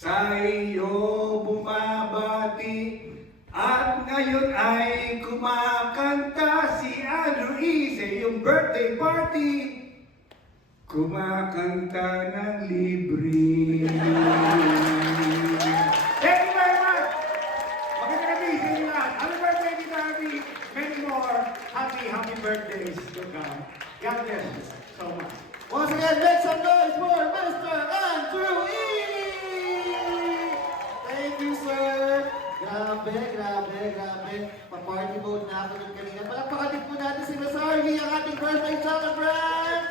sa iyo bumabati at ngayon ay kumakanta si Andrew E. sa iyong birthday party. Kumakanta ng libre. Thank you very much! Maganda kami sa inyo lahat. Happy birthday, Tita Abby! Many more happy birthdays to come. God bless you so much. Once again, make some noise for Mr. Andrew E! Thank you, sir! Grabe. Pa-party mode na ako ng kanina. Palakpakan po natin si Miss Harvey, ang ating birthday celebrant!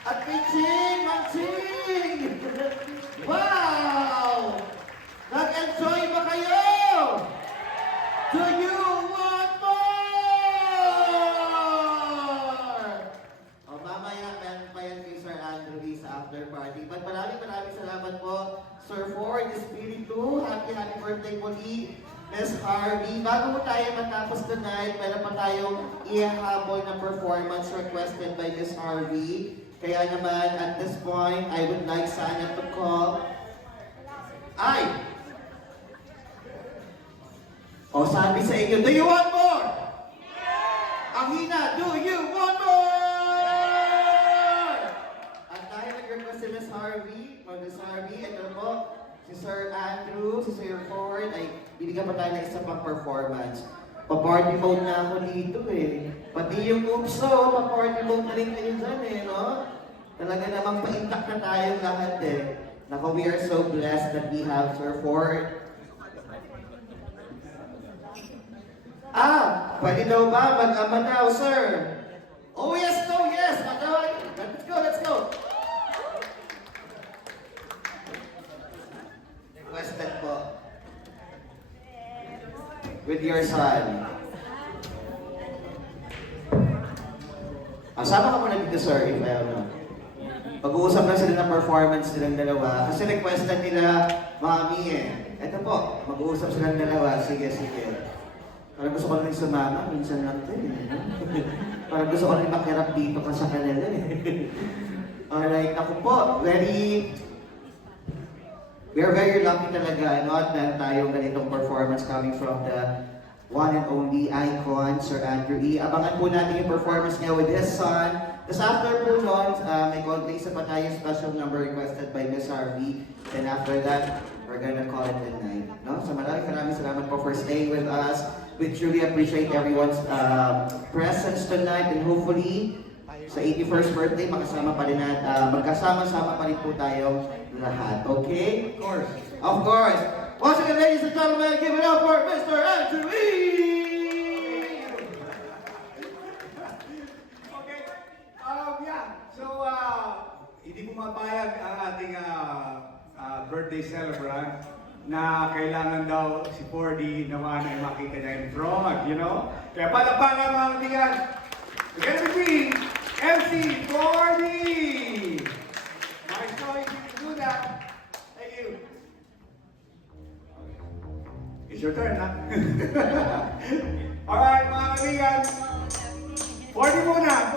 At kay Ching Mansing! Wow! Nag-enjoy ba kayo? Do you want more? O mamaya, meron pa yan kay Sir Andrew E. sa after party. But maraming salamat po, Sir Ford, Espiritu. Happy birthday muli, Miss Harvey. Bago mo tayo matapos tonight, meron pa tayong ihahabol na performance requested by Miss Harvey. Kaya naman, at this point, I would like sana to call... O sabi sa inyo, do you want more? Yeah! Ang hina, do you want more? At dahil nag-request si Miss Harvey, ito po, si Sir Andrew, si Sir Ford, ay binigyan pa tayo ng isa pang performance. Pa-party mode na ako dito eh. Pati yung upso, pa-party mode na rin kayo dyan eh, no? Talaga namang pa-intact na tayong lahat eh. Nako, we are so blessed that we have Sir Ford. Pwede daw ba? Mag-ama daw, sir. Oh yes, no, yes. Let's go. Requested po. With your son. Sama ka muna dito, sir, if ever. Pag-uusap na sila ng performance nilang dalawa. Kasi requested nila, mami eh. Ito po, mag-uusap silang dalawa. Sige. Parang gusto ko na rin sumama, minsan lang ito eh. Parang gusto ko na rin makirap dito ka sa kanila eh. Alright, ako po, we are very lucky talaga, no? At meron tayong ganitong performance coming from the one and only icon, Sir Andrew E. Abangan po natin yung performance niya with his son. Tapos after po nun, may konti isa pa tayo special number requested by Miss Harvey. And after that, we're gonna call it a night. No? So maraming salamat po for staying with us. We truly appreciate everyone's presence tonight, and hopefully sa 81st birthday magkasama pa rin magkasama-sama pa rin po tayo lahat. Okay? Of course. Once again, ladies and gentlemen, give it up for Mr. Andrew E. Okay. So, hindi pumapayag ang ating birthday celebrant na kailangan daw si 4D naman ay makita niya in front, you know? Kaya palapalan mga katigan. Together between MC 4D! Nice choice, you can do that. Thank you. It's your turn, ha? Alright, mga katigan. 4D muna.